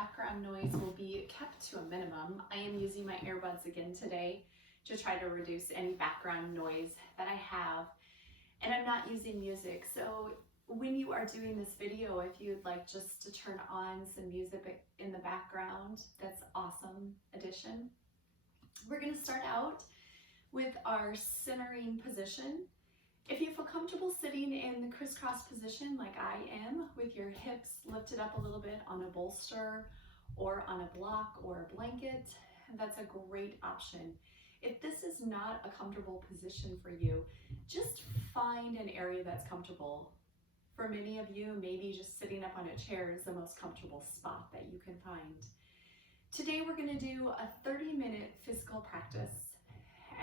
background noise will be kept to a minimum. I am using my earbuds again today to try to reduce any background noise that I have. And I'm not using music, so when you are doing this video, if you'd like just to turn on some music in the background, that's awesome addition. We're going to start out with our centering position. If you feel comfortable sitting in the crisscross position like I am, with your hips lifted up a little bit on a bolster or on a block or a blanket, that's a great option. If this is not a comfortable position for you, just find an area that's comfortable. For many of you, maybe just sitting up on a chair is the most comfortable spot that you can find. Today we're going to do a 30-minute physical practice,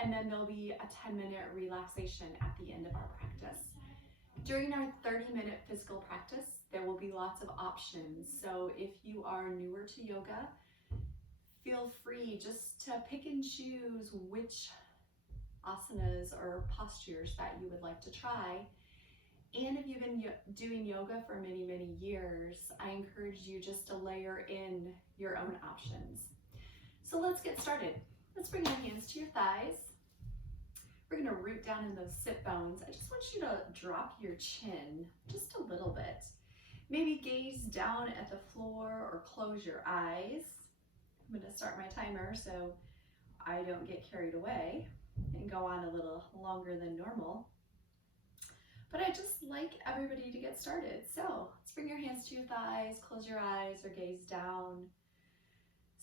and then there'll be a 10-minute relaxation at the end of our practice. During our 30-minute physical practice, there will be lots of options. So if you are newer to yoga, feel free just to pick and choose which asanas or postures that you would like to try. And if you've been doing yoga for many, many years, I encourage you just to layer in your own options. So let's get started. Let's bring your hands to your thighs. We're going to root down in those sit bones. I just want you to drop your chin just a little bit. Maybe gaze down at the floor or close your eyes. I'm going to start my timer so I don't get carried away and go on a little longer than normal. But I just like everybody to get started. So let's bring your hands to your thighs, close your eyes or gaze down.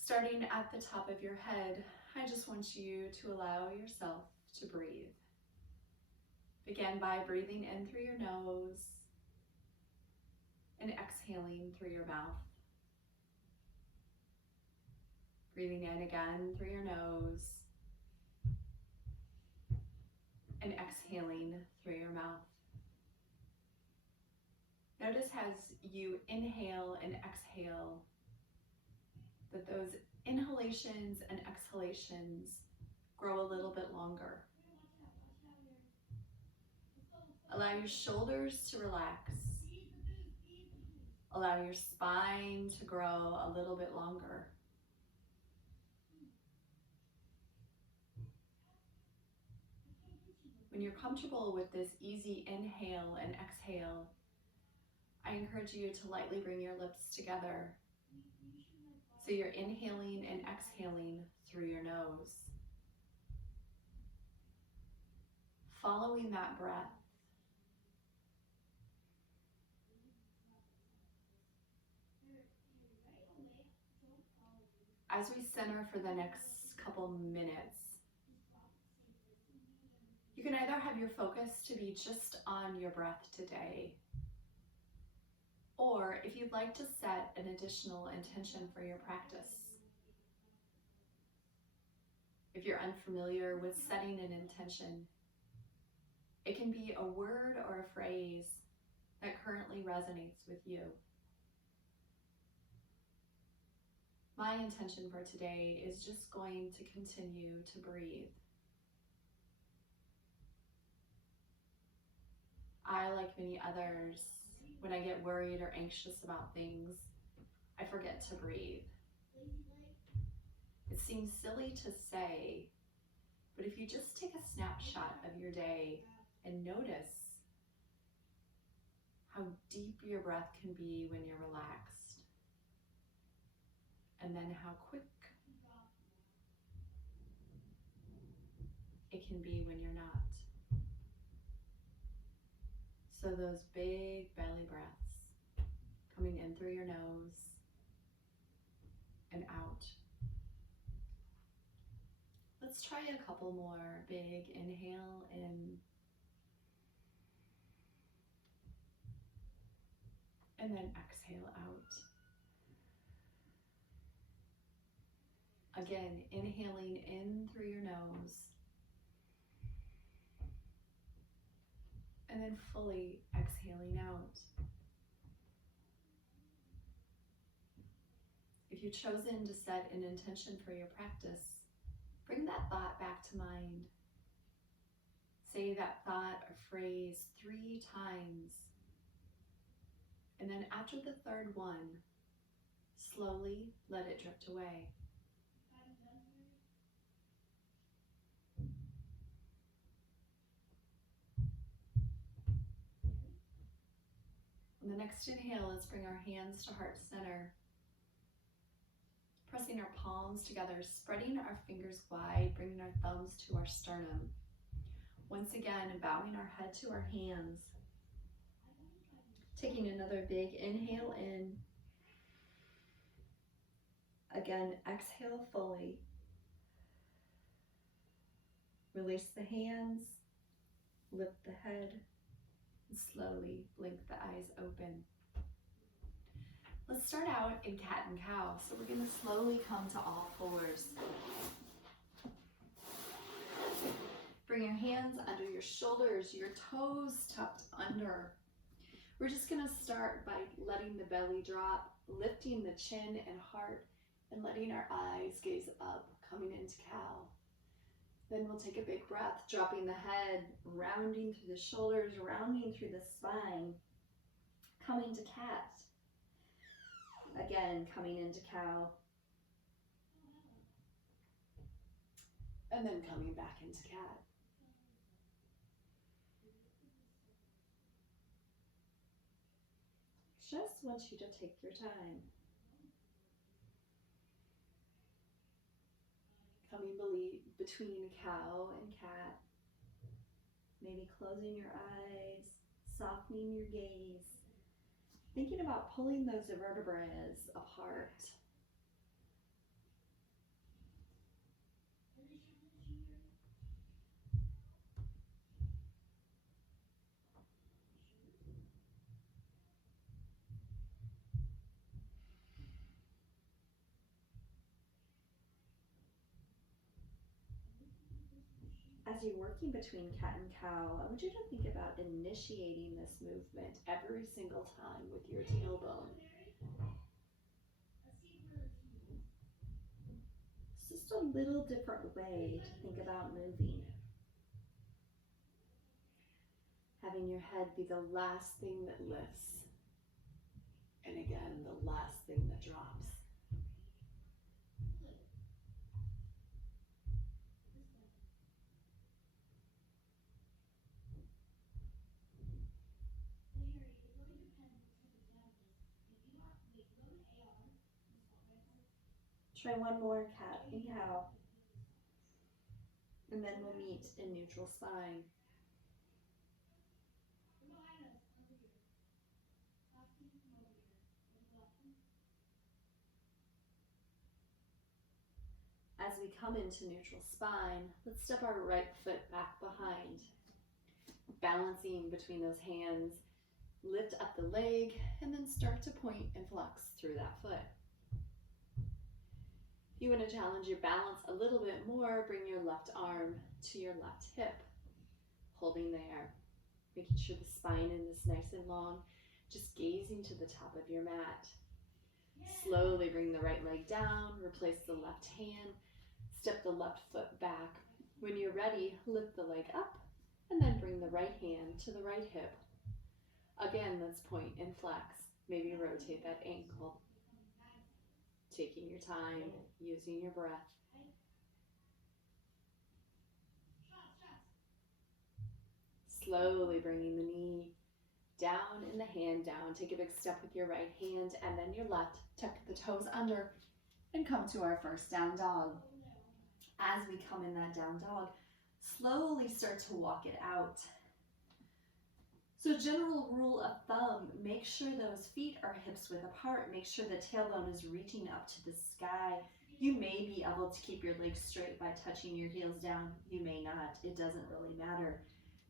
Starting at the top of your head, I just want you to allow yourself to breathe. Begin by breathing in through your nose and exhaling through your mouth. Breathing in again through your nose and exhaling through your mouth. Notice as you inhale and exhale that those inhalations and exhalations grow a little bit longer. Allow your shoulders to relax. Allow your spine to grow a little bit longer. When you're comfortable with this easy inhale and exhale, I encourage you to lightly bring your lips together. So you're inhaling and exhaling through your nose. Following that breath. As we center for the next couple minutes, you can either have your focus to be just on your breath today, or if you'd like to set an additional intention for your practice. If you're unfamiliar with setting an intention, it can be a word or a phrase that currently resonates with you. My intention for today is just going to continue to breathe. I, like many others, when I get worried or anxious about things, I forget to breathe. It seems silly to say, but if you just take a snapshot of your day and notice how deep your breath can be when you're relaxed, and then how quick it can be when you're not. So those big belly breaths coming in through your nose and out. Let's try a couple more. Big inhale in and then exhale out. Again, inhaling in through your nose and then fully exhaling out. If you've chosen to set an intention for your practice, bring that thought back to mind. Say that thought or phrase 3 times. And then after the third one, Slowly let it drift away. On the next inhale, let's bring our hands to heart center. Pressing our palms together, spreading our fingers wide, bringing our thumbs to our sternum. Once again, bowing our head to our hands. Taking another big inhale in. Again, exhale fully. Release the hands, lift the head, and slowly blink the eyes open. Let's start out in cat and cow. So we're going to slowly come to all fours. Bring your hands under your shoulders, your toes tucked under. We're just going to start by letting the belly drop, lifting the chin and heart, and letting our eyes gaze up, coming into cow. Then we'll take a big breath, dropping the head, rounding through the shoulders, rounding through the spine, coming to cat. Again, coming into cow. And then coming back into cat. Just want you to take your time. Coming between cow and cat. Maybe closing your eyes, softening your gaze. Thinking about pulling those vertebrae apart. As you're working between cat and cow, I want you to think about initiating this movement every single time with your tailbone. It's just a little different way to think about moving. Having your head be the last thing that lifts. And again, the last thing that drops. Try one more, cat and cow. And then we'll meet in neutral spine. As we come into neutral spine, let's step our right foot back behind. Balancing between those hands, lift up the leg, and then start to point and flex through that foot. If you want to challenge your balance a little bit more, bring your left arm to your left hip, holding there, making sure the spine is nice and long, just gazing to the top of your mat. Slowly bring the right leg down, replace the left hand, step the left foot back. When you're ready, lift the leg up, and then bring the right hand to the right hip. Again, let's point and flex. Maybe rotate that ankle. Taking your time, using your breath. Slowly bringing the knee down and the hand down. Take a big step with your right hand and then your left. Tuck the toes under and come to our first down dog. As we come in that down dog, slowly start to walk it out. So general rule of thumb, make sure those feet are hips width apart. Make sure the tailbone is reaching up to the sky. You may be able to keep your legs straight by touching your heels down. You may not. It doesn't really matter.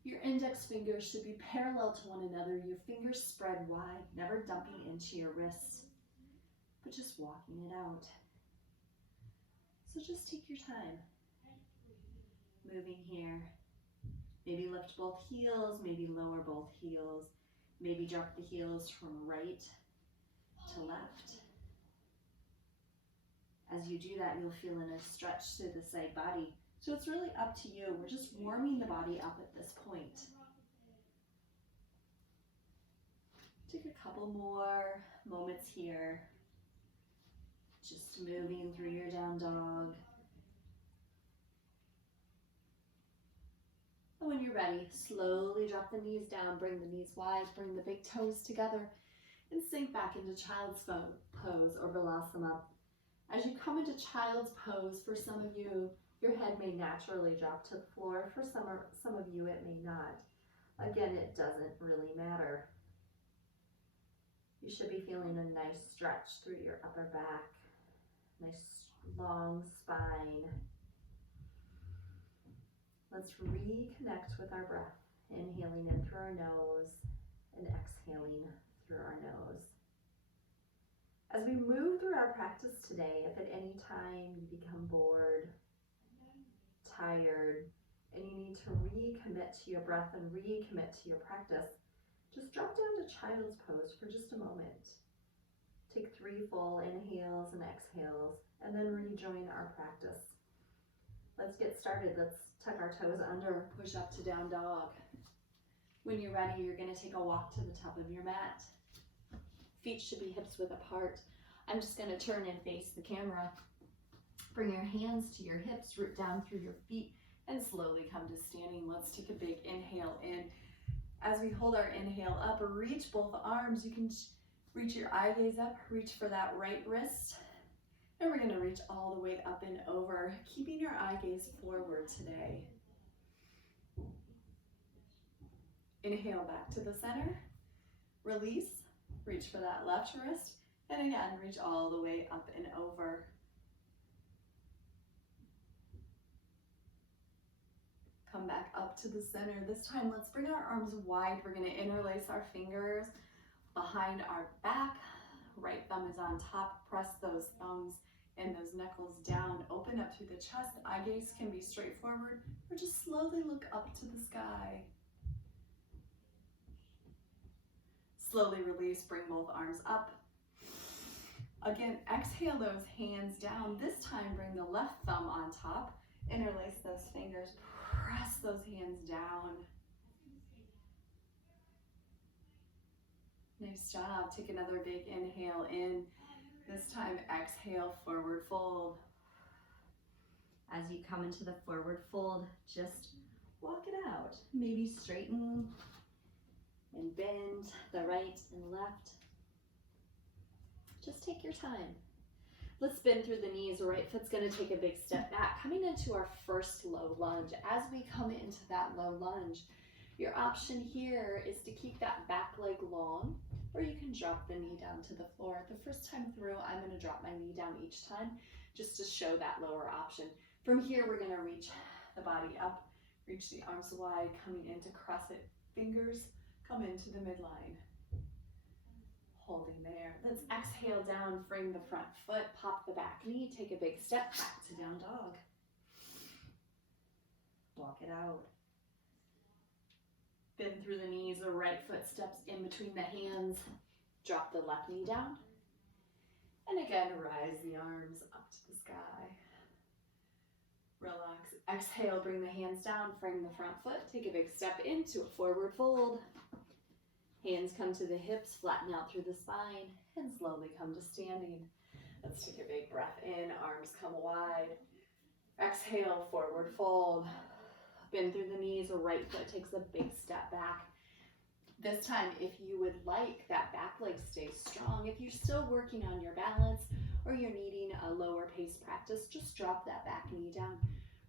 Your index fingers should be parallel to one another. Your fingers spread wide, never dumping into your wrists, but just walking it out. So just take your time. Moving here. Maybe lift both heels, maybe lower both heels. Maybe drop the heels from right to left. As you do that, you'll feel in a stretch through the side body. So it's really up to you. We're just warming the body up at this point. Take a couple more moments here. Just moving through your down dog. And when you're ready, slowly drop the knees down, bring the knees wide, bring the big toes together, and sink back into child's pose or balasana. As you come into child's pose, for some of you, your head may naturally drop to the floor. For some of you, it may not. Again, it doesn't really matter. You should be feeling a nice stretch through your upper back, nice long spine. Let's reconnect with our breath, inhaling in through our nose and exhaling through our nose. As we move through our practice today, if at any time you become bored, tired, and you need to recommit to your breath and recommit to your practice, just drop down to child's pose for just a moment. Take 3 full inhales and exhales, and then rejoin our practice. Let's get started. Let's tuck our toes under, push up to down dog. When you're ready, you're going to take a walk to the top of your mat. Feet should be hips width apart. I'm just going to turn and face the camera. Bring your hands to your hips, root down through your feet, and slowly come to standing. Let's take a big inhale in. As we hold our inhale up, reach both arms. You can reach your eye gaze up, reach for that right wrist. And we're going to reach all the way up and over, keeping your eye gaze forward today. Inhale back to the center. Release, reach for that left wrist. And again, reach all the way up and over. Come back up to the center. This time, let's bring our arms wide. We're going to interlace our fingers behind our back. Right thumb is on top. Press those thumbs and those knuckles down. Open up through the chest. Eye gaze can be straightforward, or just slowly look up to the sky. Slowly release, bring both arms up. Again, exhale those hands down. This time, bring the left thumb on top. Interlace those fingers. Press those hands down. Nice job. Take another big inhale in. This time, exhale, forward fold. As you come into the forward fold, just walk it out. Maybe straighten and bend the right and left. Just take your time. Let's bend through the knees. Right foot's going to take a big step back, coming into our first low lunge. As we come into that low lunge, your option here is to keep that back leg long, or you can drop the knee down to the floor. The first time through, I'm going to drop my knee down each time, just to show that lower option. From here, we're going to reach the body up, reach the arms wide, coming into crescent fingers, come into the midline. Holding there. Let's exhale down, frame the front foot, pop the back knee, take a big step back to down dog. Walk it out. Bend through the knees, the right foot steps in between the hands. Drop the left knee down. And again, rise the arms up to the sky. Relax. Exhale, bring the hands down, frame the front foot, take a big step into a forward fold. Hands come to the hips, flatten out through the spine, and slowly come to standing. Let's take a big breath in, arms come wide. Exhale, forward fold. Bend through the knees, right foot takes a big step back. This time, if you would like, that back leg stays strong. If you're still working on your balance or you're needing a lower pace practice, just drop that back knee down.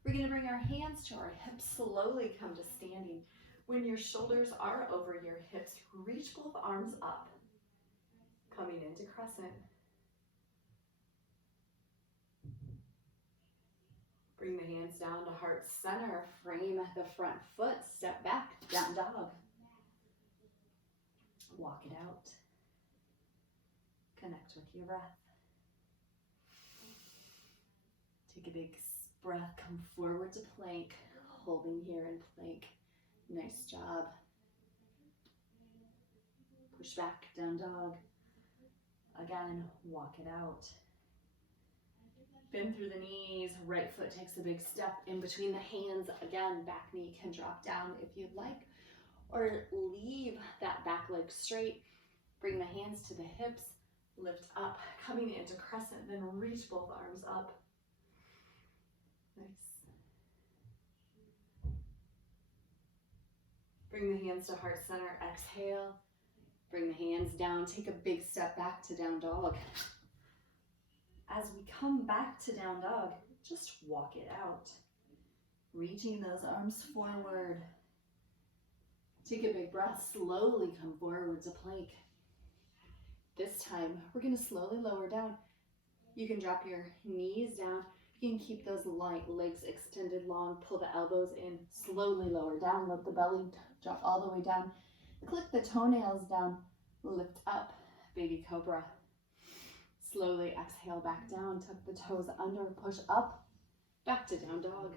We're going to bring our hands to our hips, slowly come to standing. When your shoulders are over your hips, reach both arms up, coming into crescent. Bring the hands down to heart center, frame the front foot, step back, down dog. Walk it out. Connect with your breath. Take a big breath, come forward to plank, holding here in plank. Nice job. Push back, down dog. Again, walk it out. Bend through the knees, right foot takes a big step in between the hands. Again, back knee can drop down if you'd like, or leave that back leg straight. Bring the hands to the hips, lift up, coming into crescent, then reach both arms up. Nice. Bring the hands to heart center, exhale. Bring the hands down, take a big step back to down dog. As we come back to down dog, just walk it out. Reaching those arms forward. Take a big breath, slowly come forward to plank. This time, we're gonna slowly lower down. You can drop your knees down. You can keep those light legs extended long, pull the elbows in, slowly lower down, let the belly drop all the way down. Click the toenails down, lift up, baby cobra. Slowly exhale back down, tuck the toes under, push up, back to down dog.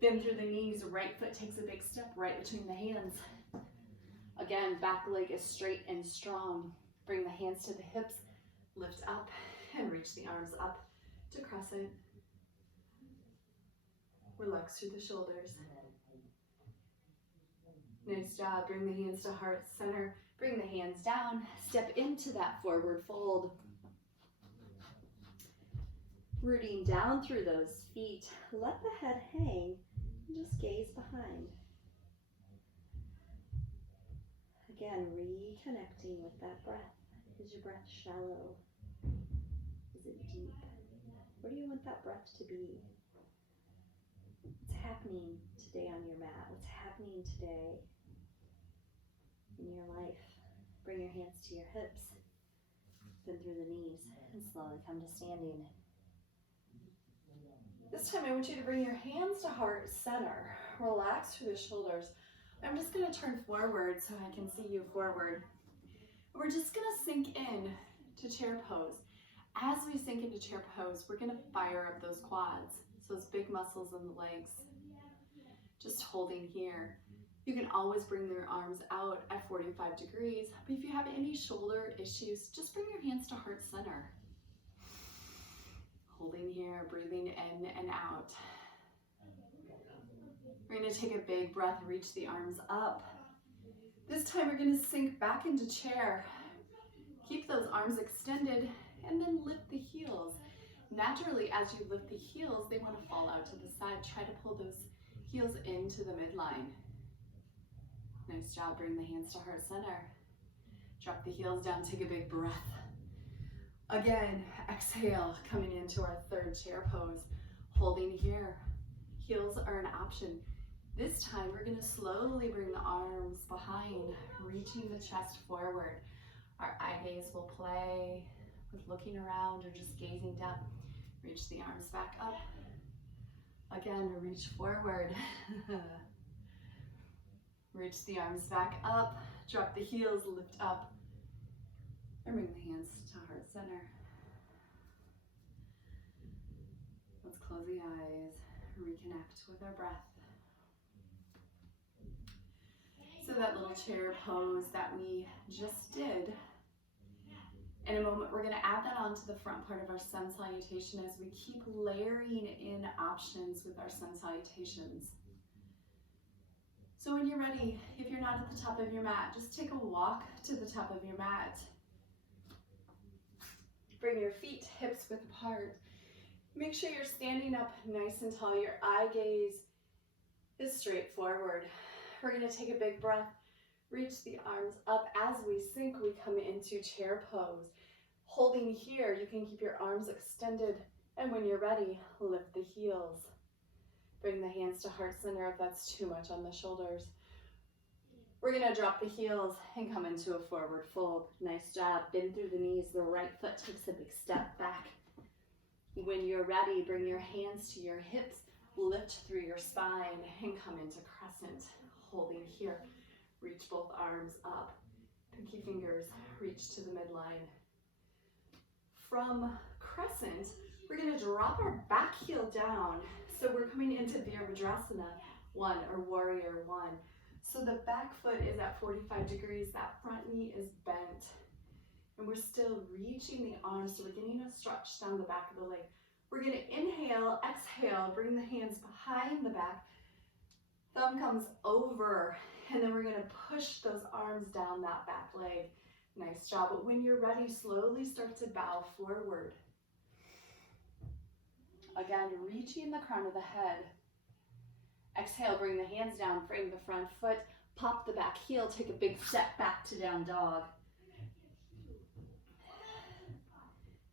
Bend through the knees, right foot takes a big step right between the hands. Again, back leg is straight and strong. Bring the hands to the hips, lift up, and reach the arms up to crescent. Relax through the shoulders. Nice job. Bring the hands to heart center. Bring the hands down. Step into that forward fold. Rooting down through those feet. Let the head hang and just gaze behind. Again, reconnecting with that breath. Is your breath shallow? Is it deep? Where do you want that breath to be? What's happening today on your mat? What's happening today in your life? Bring your hands to your hips, bend through the knees, and slowly come to standing. This time I want you to bring your hands to heart center. Relax through the shoulders. I'm just going to turn forward so I can see you forward. We're just going to sink in to chair pose. As we sink into chair pose, we're going to fire up those quads, those big muscles in the legs. Just holding here. You can always bring your arms out at 45 degrees, but if you have any shoulder issues, just bring your hands to heart center. Holding here, breathing in and out. We're going to take a big breath, reach the arms up. This time we're going to sink back into chair. Keep those arms extended and then lift the heels. Naturally, as you lift the heels, they want to fall out to the side. Try to pull those heels into the midline. Nice job. Bring the hands to heart center. Drop the heels down, take a big breath. Again, exhale, coming into our third chair pose. Holding here. Heels are an option. This time, we're going to slowly bring the arms behind, reaching the chest forward. Our eye gaze will play with looking around or just gazing down. Reach the arms back up. Again, reach forward. Reach the arms back up. Drop the heels, lift up. And bring the hands to heart center. Let's close the eyes. Reconnect with our breath. So that little chair pose that we just did, in a moment we're going to add that onto the front part of our sun salutation as we keep layering in options with our sun salutations. So when you're ready, if you're not at the top of your mat, just take a walk to the top of your mat. Bring your feet hips width apart. Make sure you're standing up nice and tall. Your eye gaze is straight forward. We're going to take a big breath. Reach the arms up. As we sink, we come into chair pose. Holding here, you can keep your arms extended. And when you're ready, lift the heels. Bring the hands to heart center if that's too much on the shoulders. We're going to drop the heels and come into a forward fold. Nice job. Bend through the knees. The right foot takes a big step back. When you're ready, bring your hands to your hips. Lift through your spine and come into crescent. Holding here. Reach both arms up. Pinky fingers reach to the midline. From crescent, we're going to drop our back heel down. So we're coming into Virabhadrasana 1 or Warrior 1. So the back foot is at 45 degrees. That front knee is bent. And we're still reaching the arms. So we're getting a stretch down the back of the leg. We're going to inhale, exhale, bring the hands behind the back. Thumb comes over, and then we're going to push those arms down that back leg. Nice job. But when you're ready, slowly start to bow forward. Again, reaching the crown of the head. Exhale, bring the hands down, frame the front foot, pop the back heel, take a big step back to down dog.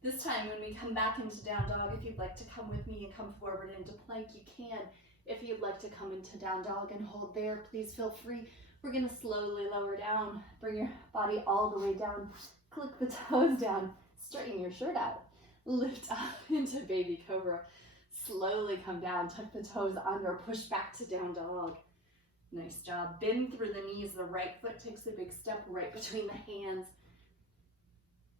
This time when we come back into down dog, if you'd like to come with me and come forward into plank, you can. If you'd like to come into down dog and hold there, please feel free. We're gonna slowly lower down, bring your body all the way down, click the toes down, straighten your shirt out, lift up into baby cobra. Slowly come down, tuck the toes under, push back to down dog. Nice job. Bend through the knees. The right foot takes a big step right between the hands.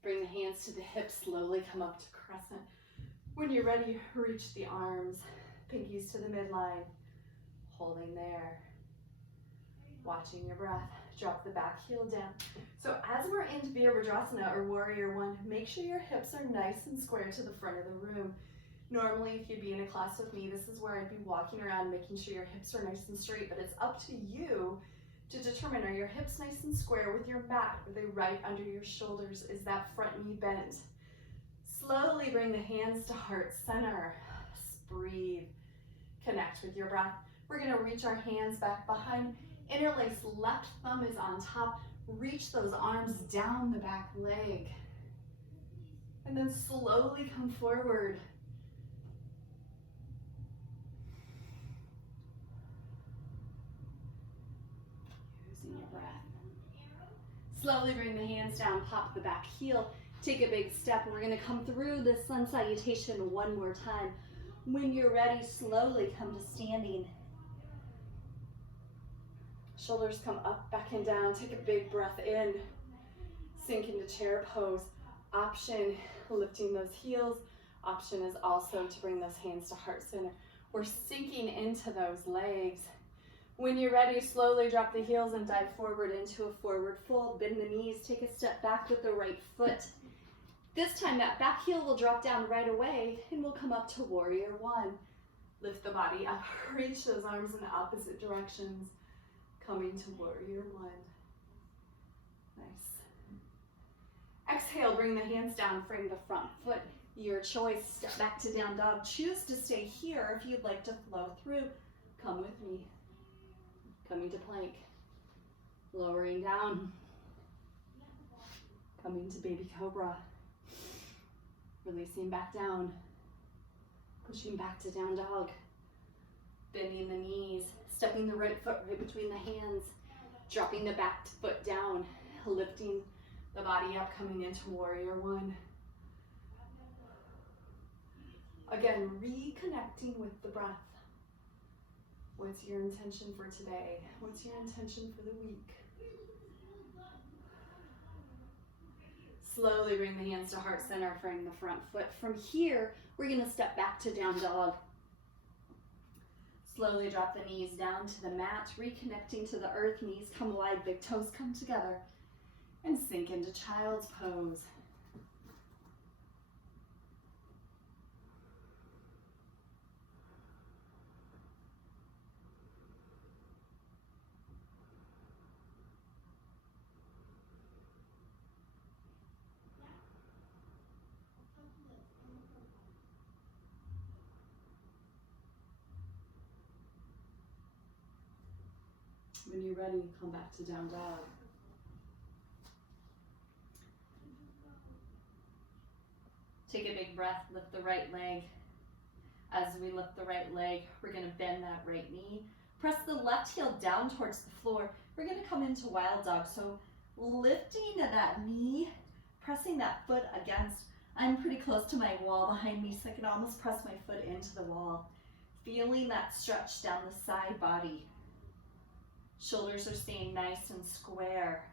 Bring the hands to the hips. Slowly come up to crescent. When you're ready, reach the arms. Pinkies to the midline. Holding there. Watching your breath. Drop the back heel down. So as we're in Virabhadrasana or Warrior One, make sure your hips are nice and square to the front of the room. Normally, if you'd be in a class with me, this is where I'd be walking around making sure your hips are nice and straight, but it's up to you to determine, are your hips nice and square with your mat? Are they right under your shoulders? Is that front knee bent? Slowly bring the hands to heart center. Breathe. Connect with your breath. We're gonna reach our hands back behind. Interlace, left thumb is on top. Reach those arms down the back leg. And then slowly come forward. Slowly bring the hands down, pop the back heel, take a big step. We're gonna come through this sun salutation one more time. When you're ready, slowly come to standing. Shoulders come up, back and down. Take a big breath in. Sink into chair pose. Option, lifting those heels. Option is also to bring those hands to heart center. We're sinking into those legs. When you're ready, slowly drop the heels and dive forward into a forward fold. Bend the knees, take a step back with the right foot. This time that back heel will drop down right away and we'll come up to Warrior One. Lift the body up, reach those arms in the opposite directions. Coming to Warrior One. Nice. Exhale, bring the hands down, frame the front foot. Your choice, step back to down dog. Choose to stay here if you'd like to flow through. Come with me. Coming to plank, lowering down, coming to baby cobra, releasing back down, pushing back to down dog, bending the knees, stepping the right foot right between the hands, dropping the back foot down, lifting the body up, coming into Warrior One. Again, reconnecting with the breath. What's your intention for today? What's your intention for the week? Slowly bring the hands to heart center, frame the front foot. From here, we're gonna step back to down dog. Slowly drop the knees down to the mat, reconnecting to the earth. Knees come wide, big toes come together, and sink into child's pose. When you're ready, come back to down dog. Take a big breath, lift the right leg. As we lift the right leg, we're gonna bend that right knee. Press the left heel down towards the floor. We're gonna come into wild dog. So lifting that knee, pressing that foot against, I'm pretty close to my wall behind me, so I can almost press my foot into the wall. Feeling that stretch down the side body. Shoulders are staying nice and square.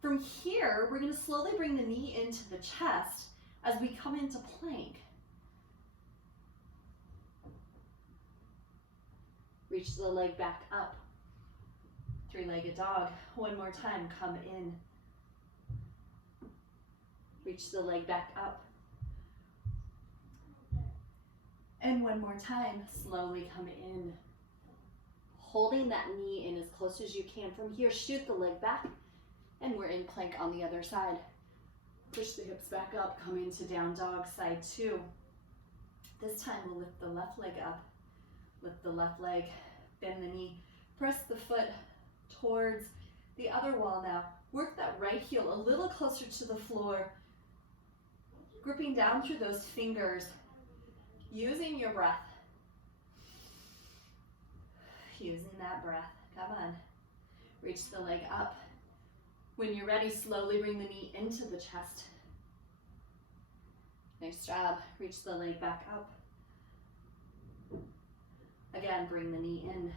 From here, we're gonna slowly bring the knee into the chest as we come into plank. Reach the leg back up. Three-legged dog. One more time, come in. Reach the leg back up. And one more time, slowly come in. Holding that knee in as close as you can. From here, shoot the leg back And we're in plank on the other side. Push the hips back up, come into down dog, side 2. This time we'll lift the left leg up, lift the left leg, bend the knee, press the foot towards the other wall now. Work that right heel a little closer to the floor, gripping down through those fingers, using your breath. Using that breath, come on. Reach the leg up. When you're ready, slowly bring the knee into the chest. Nice job. Reach the leg back up. Again, bring the knee in.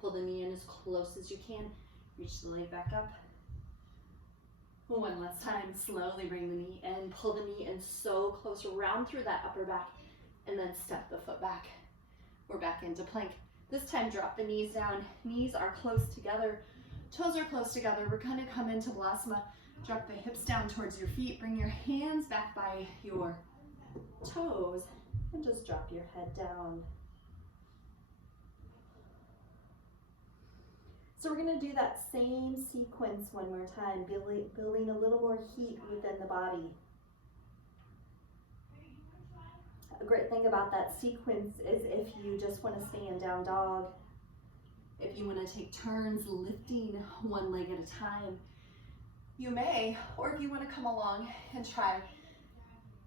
Pull the knee in as close as you can. Reach the leg back up. One last time, slowly bring the knee in. Pull the knee in so close, round through that upper back, and then step the foot back. We're back into plank. This time, drop the knees down. Knees are close together. Toes are close together. We're gonna come into Balasana. Drop the hips down towards your feet. Bring your hands back by your toes and just drop your head down. So we're gonna do that same sequence one more time, building a little more heat within the body. A great thing about that sequence is if you just wanna stay in down dog, if you wanna take turns lifting one leg at a time, you may, or if you wanna come along and try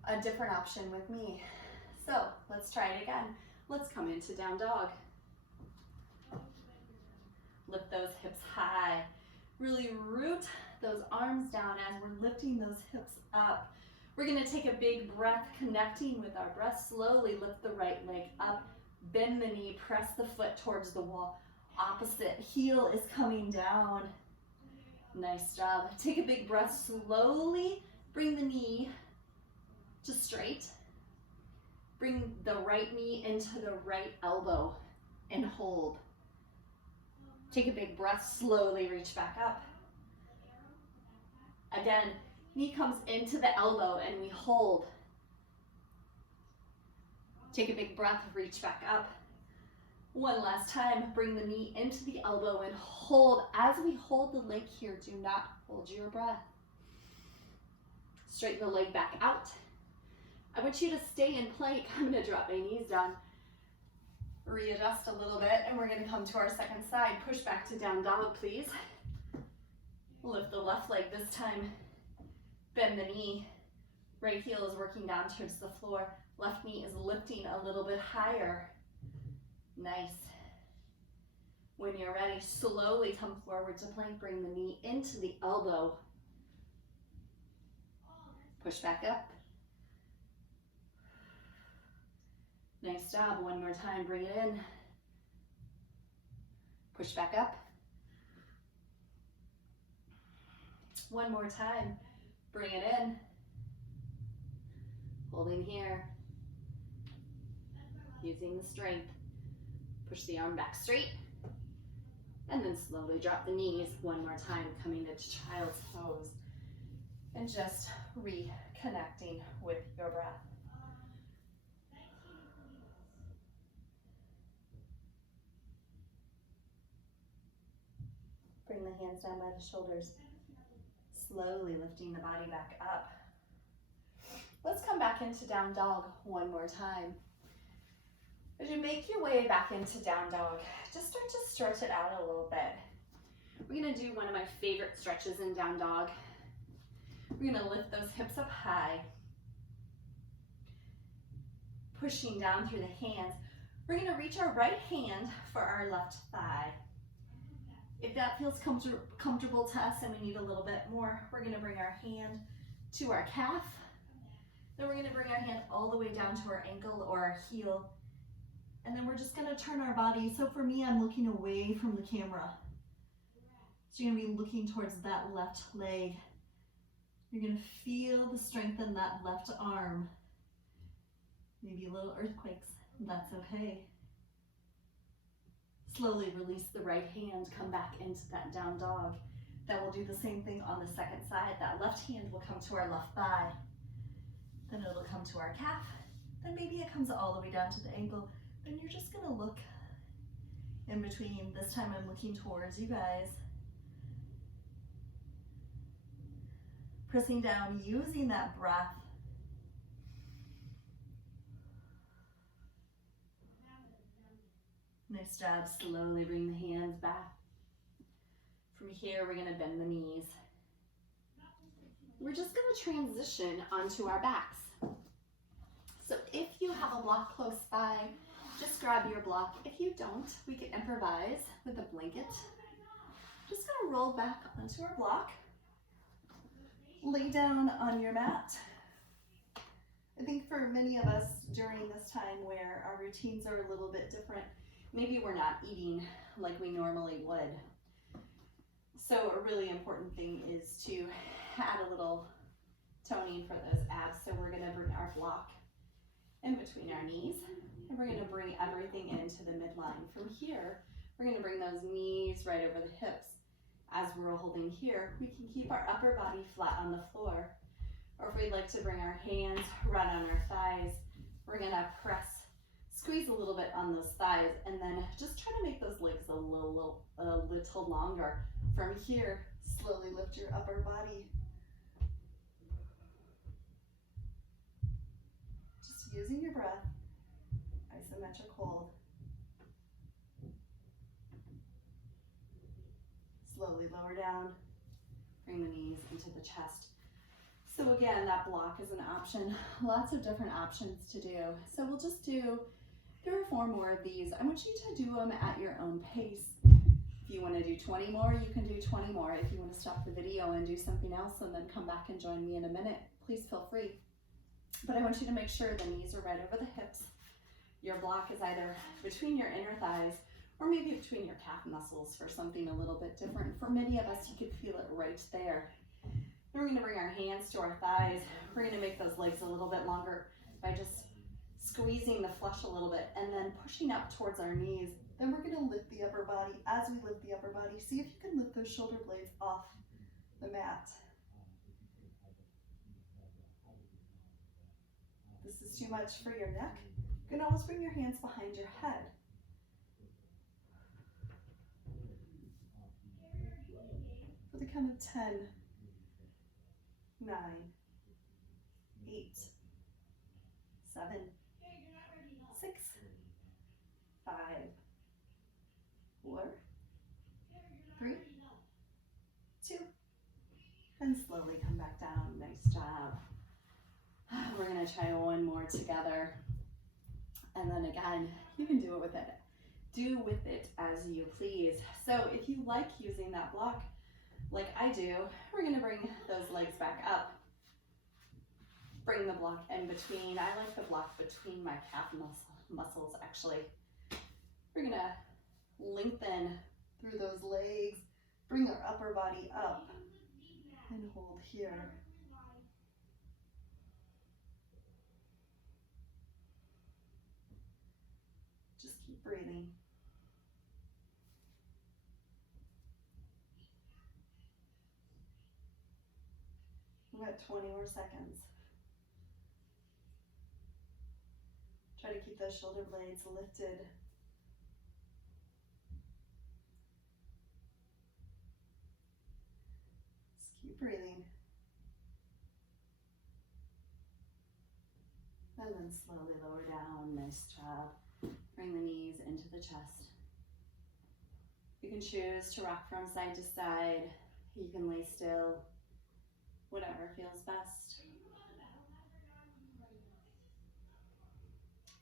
a different option with me. So let's try it again. Let's come into down dog. Lift those hips high. Really root those arms down as we're lifting those hips up. We're gonna take a big breath, connecting with our breath. Slowly lift the right leg up, bend the knee, press the foot towards the wall. Opposite heel is coming down. Nice job. Take a big breath, slowly bring the knee to straight. Bring the right knee into the right elbow and hold. Take a big breath, slowly reach back up. Again, knee comes into the elbow and we hold. Take a big breath, reach back up. One last time, bring the knee into the elbow and hold. As we hold the leg here, do not hold your breath. Straighten the leg back out. I want you to stay in plank. I'm gonna drop my knees down. Readjust a little bit, and we're gonna come to our second side. Push back to down dog, please. Lift the left leg this time. Bend the knee. Right heel is working down towards the floor. Left knee is lifting a little bit higher. Nice. When you're ready, slowly come forward to plank. Bring the knee into the elbow. Push back up. Nice job. One more time. Bring it in. Push back up. One more time. Bring it in. Holding here. Using the strength. Push the arm back straight. And then slowly drop the knees one more time, coming to child's pose. And just reconnecting with your breath. Bring the hands down by the shoulders. Slowly lifting the body back up. Let's come back into down dog one more time. As you make your way back into down dog, just start to stretch it out a little bit. We're gonna do one of my favorite stretches in down dog. We're gonna lift those hips up high. Pushing down through the hands. We're gonna reach our right hand for our left thigh. If that feels comfortable to us and we need a little bit more, we're gonna bring our hand to our calf. Then we're gonna bring our hand all the way down to our ankle or our heel. And then we're just gonna turn our body. So for me, I'm looking away from the camera. So you're gonna be looking towards that left leg. You're gonna feel the strength in that left arm. Maybe little earthquakes, that's okay. Slowly release the right hand, come back into that down dog. Then we'll do the same thing on the second side. That left hand will come to our left thigh. Then it'll come to our calf. Then maybe it comes all the way down to the ankle. Then you're just gonna look in between. This time I'm looking towards you guys. Pressing down, using that breath. Nice job. Slowly bring the hands back. From here, we're going to bend the knees. We're just going to transition onto our backs. So if you have a block close by, just grab your block. If you don't, we can improvise with a blanket. Just going to roll back onto our block. Lay down on your mat. I think for many of us during this time where our routines are a little bit different, maybe we're not eating like we normally would. So a really important thing is to add a little toning for those abs. So we're gonna bring our block in between our knees, and we're gonna bring everything into the midline. From here, we're gonna bring those knees right over the hips. As we're holding here, we can keep our upper body flat on the floor. Or if we'd like to bring our hands right on our thighs, we're gonna press, squeeze a little bit on those thighs, and then just try to make those legs a little longer. From here, slowly lift your upper body. Just using your breath, isometric hold. Slowly lower down, bring the knees into the chest. So again, that block is an option. Lots of different options to do. So we'll just do 3 or 4 more of these. I want you to do them at your own pace. If you want to do 20 more, you can do 20 more. If you want to stop the video and do something else and then come back and join me in a minute, please feel free. But I want you to make sure the knees are right over the hips. Your block is either between your inner thighs or maybe between your calf muscles for something a little bit different. For many of us, you could feel it right there. Then we're going to bring our hands to our thighs. We're going to make those legs a little bit longer by just squeezing the flesh a little bit and then pushing up towards our knees. Then we're going to lift the upper body. As we lift the upper body, see if you can lift those shoulder blades off the mat. This is too much for your neck. You can always bring your hands behind your head. For the count of 10, 9, 8, 7, 6, 5, 4, 3, 2, and slowly come back down. Nice job. We're going to try one more together. And then again, you can do it with it. Do with it as you please. So if you like using that block, like I do, we're going to bring those legs back up. Bring the block in between. I like the block between my calf muscles actually. We're going to lengthen through those legs. Bring our upper body up and hold here. Just keep breathing. We've got 20 more seconds. Try to keep those shoulder blades lifted. Just keep breathing. And then slowly lower down. Nice job. Bring the knees into the chest. You can choose to rock from side to side. You can lay still. Whatever feels best.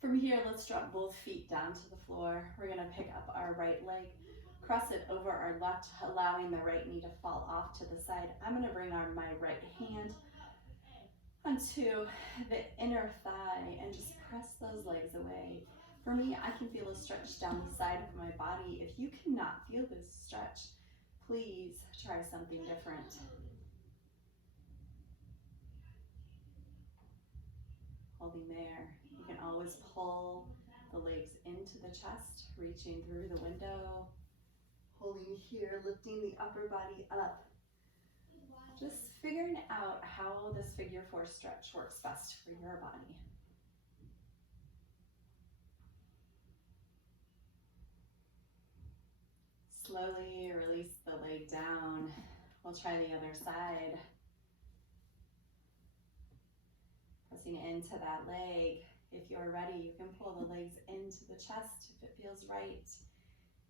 From here, let's drop both feet down to the floor. We're going to pick up our right leg, cross it over our left, allowing the right knee to fall off to the side. I'm going to bring my right hand onto the inner thigh and just press those legs away. For me, I can feel a stretch down the side of my body. If you cannot feel this stretch, please try something different. Holding there. You can always pull the legs into the chest, reaching through the window. Holding here, lifting the upper body up. Just figuring out how this figure 4 stretch works best for your body. Slowly release the leg down. We'll try the other side. tilting into that leg. If you're ready, you can pull the legs into the chest if it feels right.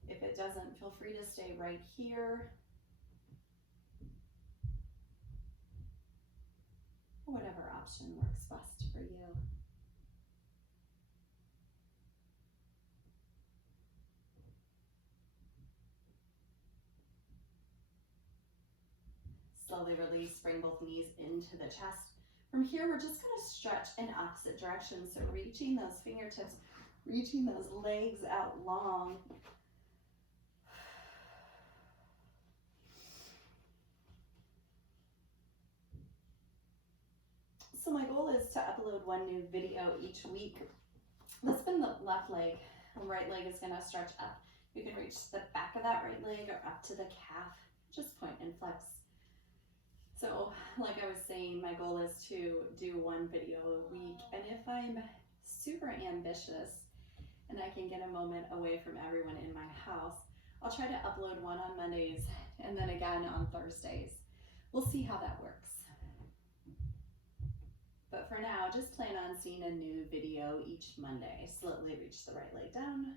If it doesn't, feel free to stay right here. Whatever option works best for you. Slowly release, bring both knees into the chest. From here, we're just gonna stretch in opposite directions. So reaching those fingertips, reaching those legs out long. So my goal is to upload one new video each week. Let's spin the left leg. The right leg is gonna stretch up. You can reach the back of that right leg or up to the calf. Just point and flex. So like I was saying, my goal is to do one video a week. And if I'm super ambitious and I can get a moment away from everyone in my house, I'll try to upload one on Mondays and then again on Thursdays. We'll see how that works. But for now, just plan on seeing a new video each Monday. Slowly reach the right leg down.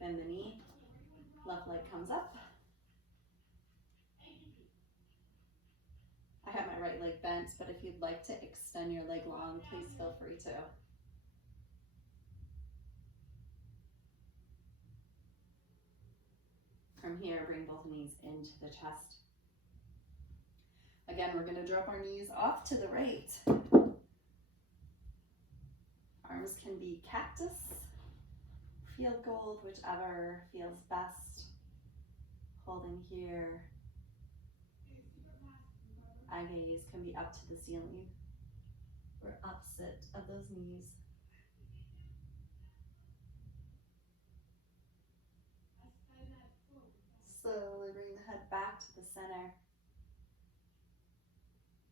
Bend the knee. Left leg comes up. I have my right leg bent, but if you'd like to extend your leg long, please feel free to. From here, bring both knees into the chest. Again, we're going to drop our knees off to the right. Arms can be cactus, field goal, whichever feels best. Holding here. Eye gaze can be up to the ceiling or opposite of those knees. Slowly bring the head back to the center.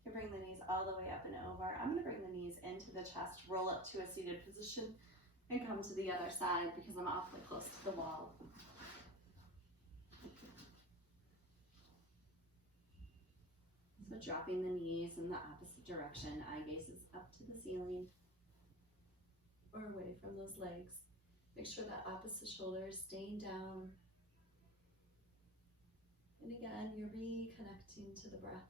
You can bring the knees all the way up and over. I'm going to bring the knees into the chest, roll up to a seated position, and come to the other side because I'm awfully close to the wall. So dropping the knees in the opposite direction, eye gaze is up to the ceiling or away from those legs. Make sure that opposite shoulder is staying down. And again, you're reconnecting to the breath.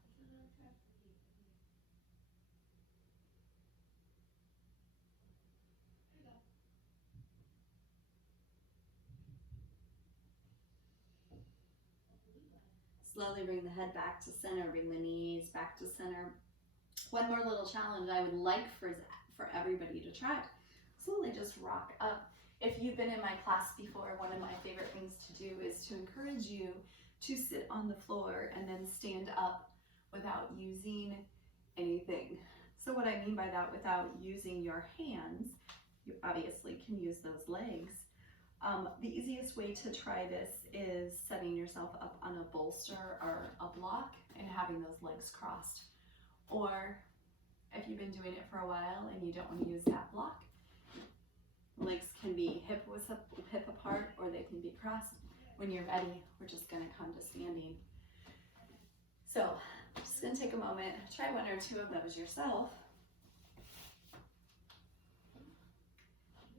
Slowly bring the head back to center, bring the knees back to center. One more little challenge I would like for everybody to try. Slowly just rock up. If you've been in my class before, one of my favorite things to do is to encourage you to sit on the floor and then stand up without using anything. So what I mean by that, without using your hands, you obviously can use those legs. The easiest way to try this is setting yourself up on a bolster or a block and having those legs crossed. Or if you've been doing it for a while and you don't want to use that block, legs can be hip apart or they can be crossed. When you're ready, we're just going to come to standing. So I'm just going to take a moment, try one or two of those yourself.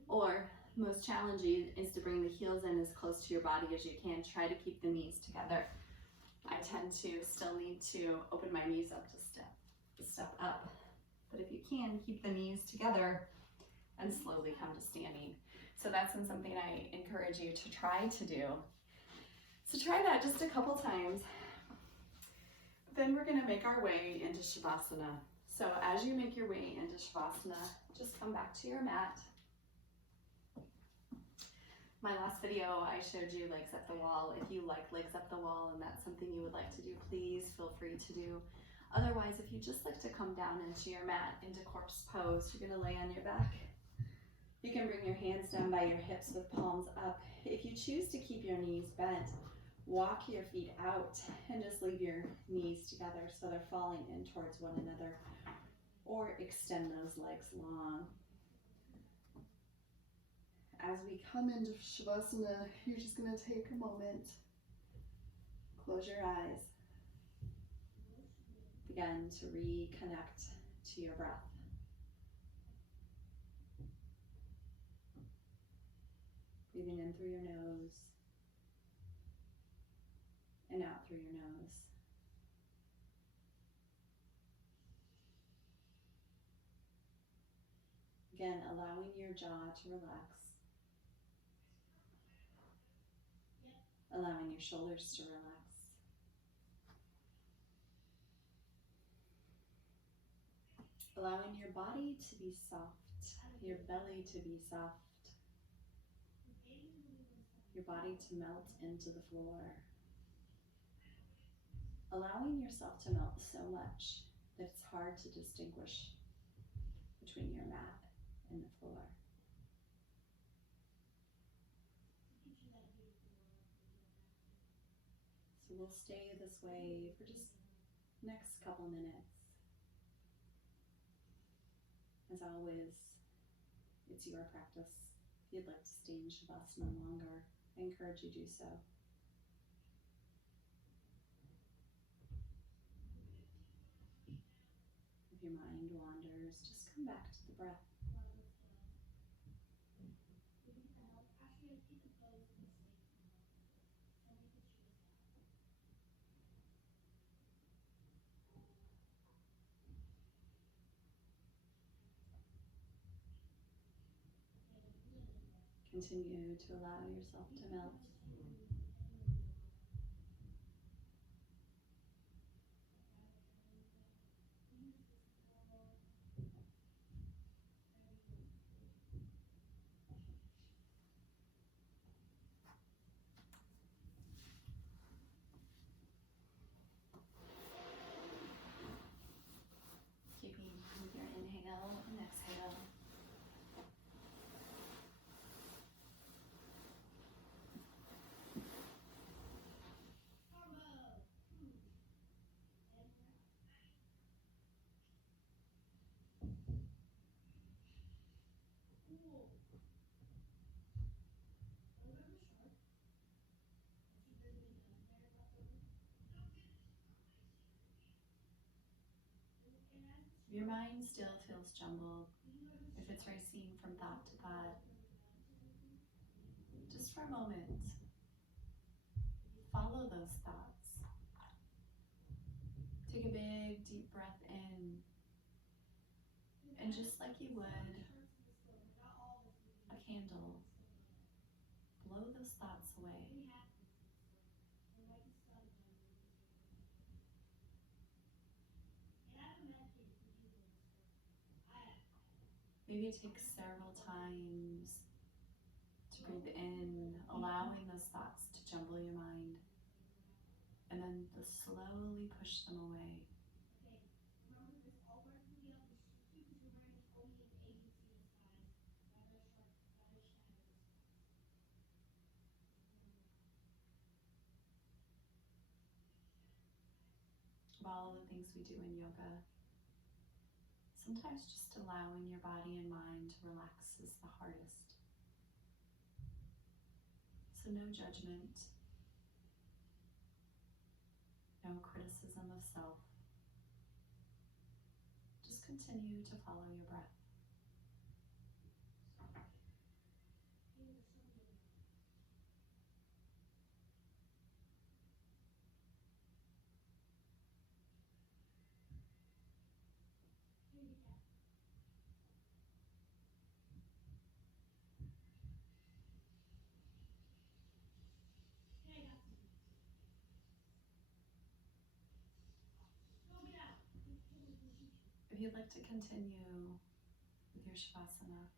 Or most challenging is to bring the heels in as close to your body as you can. Try to keep the knees together. I tend to still need to open my knees up to step up. But if you can, keep the knees together and slowly come to standing. So that's something I encourage you to try to do. So try that just a couple times. Then we're going to make our way into Shavasana. So as you make your way into Shavasana, just come back to your mat. My last video, I showed you legs up the wall. If you like legs up the wall and that's something you would like to do, please feel free to do. Otherwise, if you just like to come down into your mat, into corpse pose, you're gonna lay on your back. You can bring your hands down by your hips with palms up. If you choose to keep your knees bent, walk your feet out and just leave your knees together so they're falling in towards one another, or extend those legs long. As we come into Shavasana, you're just going to take a moment, close your eyes, Again, to reconnect to your breath. Breathing in through your nose and out through your nose. Again, allowing your jaw to relax. Allowing your shoulders to relax. Allowing your body to be soft, your belly to be soft, your body to melt into the floor. Allowing yourself to melt so much that it's hard to distinguish between your mat and the floor. So we'll stay this way for just the next couple minutes. As always, it's your practice. If you'd like to stay in Shavasana longer, I encourage you to do so. If your mind wanders, just come back to the breath. Continue to allow yourself to melt. Keeping with your inhale and exhale. If your mind still feels jumbled, if it's racing from thought to thought, just for a moment, follow those thoughts. Take a big, deep breath in, and just like you would a candle, blow those thoughts away. Maybe take several times to breathe in, allowing those thoughts to jumble your mind, and then to slowly push them away. Of all the things we do in yoga, sometimes just allowing your body and mind to relax is the hardest. So no judgment, no criticism of self. Just continue to follow your breath. If you'd like to continue with your Shavasana,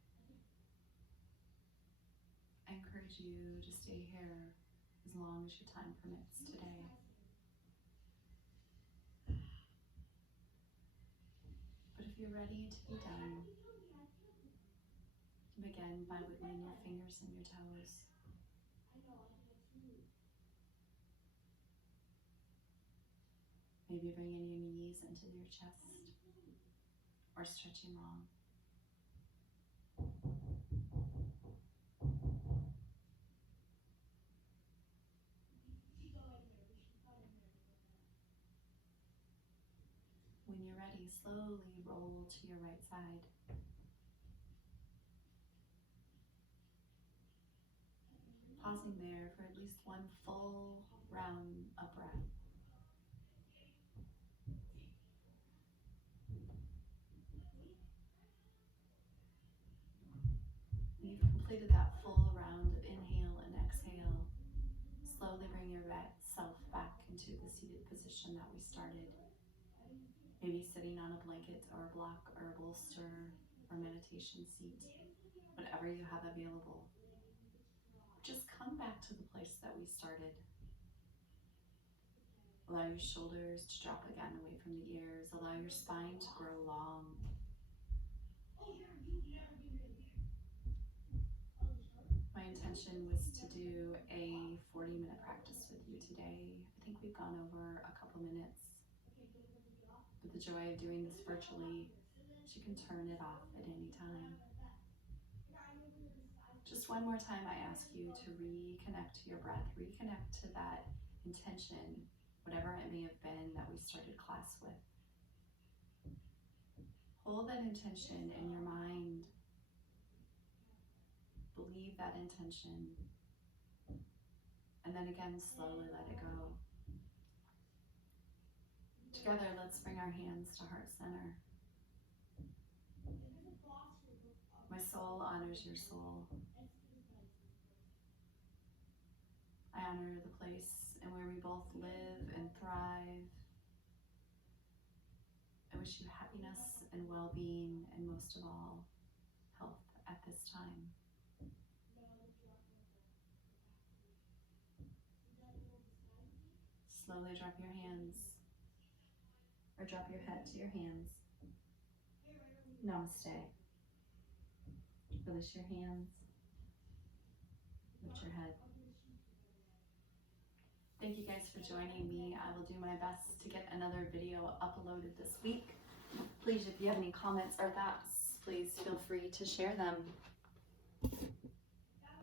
I encourage you to stay here as long as your time permits today. But if you're ready to be done, begin by wiggling your fingers and your toes. Maybe bringing your knees into your chest or stretching long. ready, slowly roll to your right side. Pausing there for at least one full round of breath. When you've completed that full round of inhale and exhale, slowly bring your self back into the seated position that we started. Maybe sitting on a blanket or a block or a bolster or meditation seat, whatever you have available. Just come back to the place that we started. Allow your shoulders to drop again away from the ears. Allow your spine to grow long. My intention was to do a 40-minute practice with you today. I think we've gone over a couple minutes. But the joy of doing this virtually, you can turn it off at any time. Just one more time, I ask you to reconnect to your breath, reconnect to that intention, whatever it may have been that we started class with. Hold that intention in your mind. Believe that intention. And then again, slowly let it go. Together, let's bring our hands to heart center. My soul honors your soul. I honor the place and where we both live and thrive. I wish you happiness and well-being, and most of all, health at this time. Slowly drop your hands, or drop your head to your hands. Namaste. Release your hands. Lift your head. Thank you guys for joining me. I will do my best to get another video uploaded this week. Please, if you have any comments or thoughts, please feel free to share them.